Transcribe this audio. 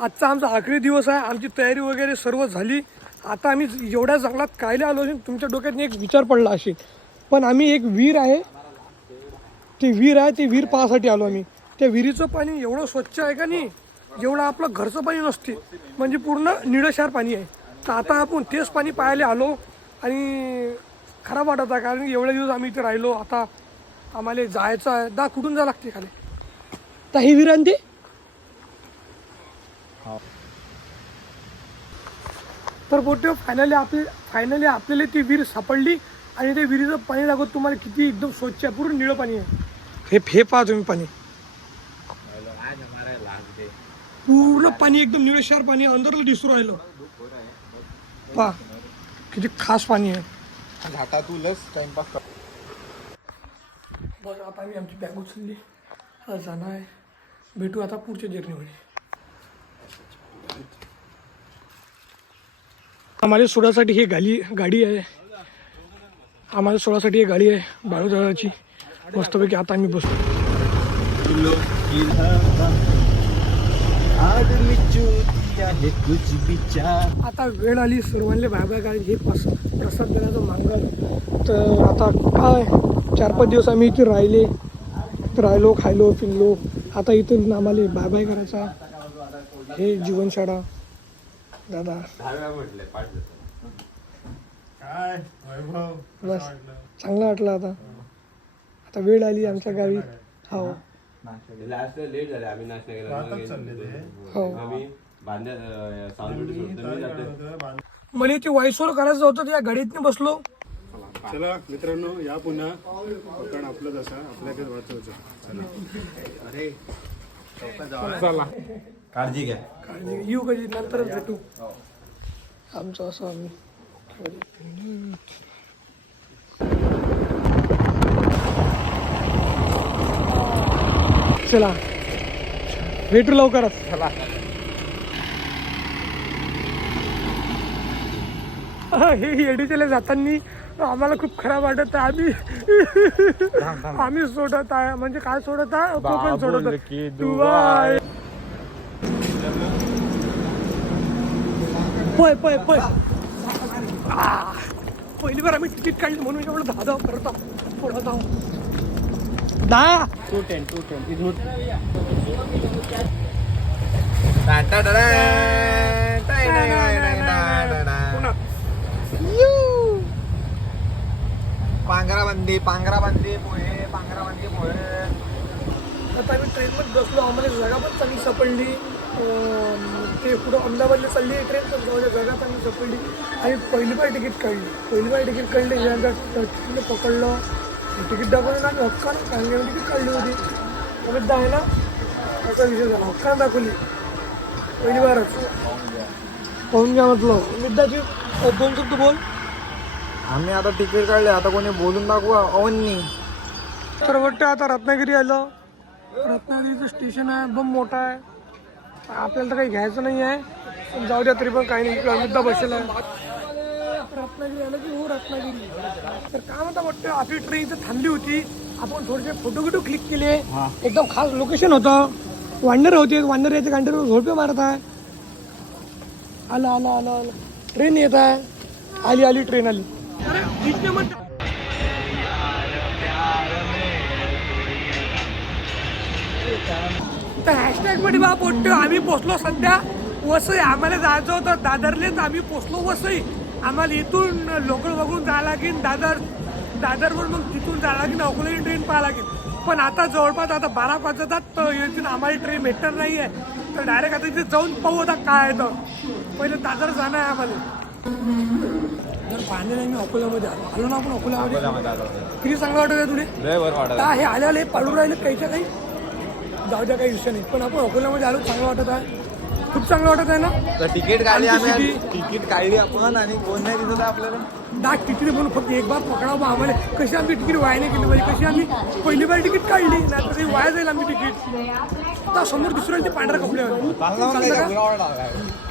आजचा आमचा आखरी दिवस आहे. आमची तयारी वगैरे सर्व झाली. आता आम्ही एवढ्या जंगलात कायला आलो असेल तुमच्या डोक्यात एक विचार पडला असेल. पण आम्ही एक विहीर आहे. ते विहीर आहे ते विहीर पाहासाठी आलो आम्ही. त्या विहिरीचं पाणी एवढं स्वच्छ आहे का नाही? जेवढं आपलं घरचं पाणी नसते. म्हणजे पूर्ण निळशार पाणी आहे. तर आता आपण तेच पाणी पाहायला आलो आणि खराब वाटत आहे कारण एवढे दिवस आम्ही इथे राहिलो. आता आम्हाला जायचं आहे. दा कुठून जा लागते खाली? तर ही विहीर तर बोटे फायनली आपली फायनली आपल्याला ती विहीर सापडली आणि ते विहिरीचं पाणी दाखवत तुम्हाला किती एकदम स्वच्छ आहे पूर्ण निळं पाणी आहे. हे हे पहा तुम्ही पाणी. पूर्ण पाणी एकदम निळशार पाणी. अंदरला दिसू राहिलं. पहा किती खास पाणी आहे. घाटातूनच टाइमपास कर बस आता आम्ही आमची बॅग उचलली. जाणार आहे. भेटू आता पुढच्या जर्नीमध्ये आम्हाला सोडासाठी ही गाडी गाडी आहे. आम्हाला सोडासाठी ही गाडी आहे बाळूदाची मस्तपैकी आता आम्ही बसतो आता वेळ आली सर्वांना बाय बाय काय हे पस प्रसाद देण्याचं मागं तर आता काय? चार पाच दिवस आम्ही इथे राहिले. राहिलो खायलो फिरलो आता इथून आम्हाला बाय बाय करायचा. हे जीवनशाळा. दादा. काय? वैभव बस. चांगलं वाटलं आता. आता वेळ आली आमच्या गावी. हो. लास्ट लेट झाले आम्ही नाश्ता केला. हो. आम्ही बांध्या मला ते वायसोर करायचं होतं त्या गाडीतनं बसलो. चला मित्रांनो या पुन्हा. कोकण आपलं जसं आपल्याकडे वाचवचं चला. काळजी घ्या. काळजी. येऊ कधी नंतरच भेटू. आमचं असं आम्ही चला. भेटू लवकरच. चला. हे एडीच्याला जाताना आम्हाला खूप खराब वाटत. आहे आम्ही आम्ही सोडत आहे. म्हणजे काय सोडत आहे? कोकण सोडत आहे. पय पय पय पहिली बार आम्ही तिकीट काढली म्हणून एवढं दहा धाव करत. आहोत पुढं धाव दहा टू टेन टू टेन इथून पुन्हा पांघराबंदी पांघराबंदी पोहे पांघराबंदी पोहे आता आम्ही ट्रेनमध्ये बसलो आम्हाला जागा पण चांगली सापडली. ते पुढं अहमदाबादला चालली आहे ट्रेन जाऊ द्या, जागा चांगली सापडली आणि पहिली बार तिकीट काढली. पहिली बार तिकीट काढली तिकीट पकडलं. तिकीट दाखवलं आम्ही हक्कानं कारण की आम्ही तिकीट काढली होती. आहे ना असा विषय झाला. हक्कानं दाखवली. पहिली बारच. पाहून घ्या म्हटलं. अमितदाची दोन शब्द बोल. आम्ही आता तिकीट काढले आता कोणी बोलून दाखवू अवन्नी. तर वाटतं आता रत्नागिरी आलं. रत्नागिरीचं स्टेशन आहे एकदम मोठं आहे. आपल्याला तर काही घ्यायचं नाही आहे. जाऊ द्या तरी पण काही नाही. मुद्दा बसेल रत्नागिरी आलं की हो रत्नागिरी तर काय म्हणता वाटतं आपली ट्रेन इथं थांबली होती. आपण थोडेसे फोटो बिटो क्लिक केले. एकदम खास लोकेशन होतं. वांडर होते. वांडर याचे कांटर झोडपे मारत आहे. आलं आलं आलं आलं. ट्रेन येत आहे. आली आली ट्रेन आली. तर हॅशटॅगमध्ये बा पोट्ट आम्ही पोचलो सध्या वसई. आम्हाला जायचं होतं दादरलेच. आम्ही पोचलो वसई. आम्हाला इथून लोकल बघून जायला लागेल. दादर दादरवर मग तिथून जायला लागेल. अकोल्याची ट्रेन पाहायला लागेल. पण आता जवळपास आता बारा वाजतात. तर येथून आम्हाला ट्रेन भेटणार नाही आहे तर डायरेक्ट आता इथे जाऊन पाहू आता काय आहे तर. पहिले दादर जाणं आहे आम्हाला. जर पाहिले नाही मी अकोल्यामध्ये. आलो आलो ना आपण अकोल्यामध्ये. किती चांगलं वाटत आहे तुले का हे आले आले पाडून राहिले काहीच्या काही? जाऊ द्या काही विषय नाही. पण आपण अकोल्यामध्ये आलो चांगलं वाटत आहे. खूप चांगलं वाटत आहे ना? तर तिकीट काढली आमची आम्ही city- तिकीट काढली आपण आणि कोण नाही दिसत आहे आपल्याला. डाक तिकीट म्हणून फक्त एक बार पकडावं बा आम्हाला. कशी आमची तिकीट वाया नाही केली पाहिजे कशी आम्ही पहिली बार तिकीट काढली नाही तर वाया जाईल आम्ही तिकीट. आता समोर दुसऱ्यांचे पांढऱ्या कपडे चालणार नाही का?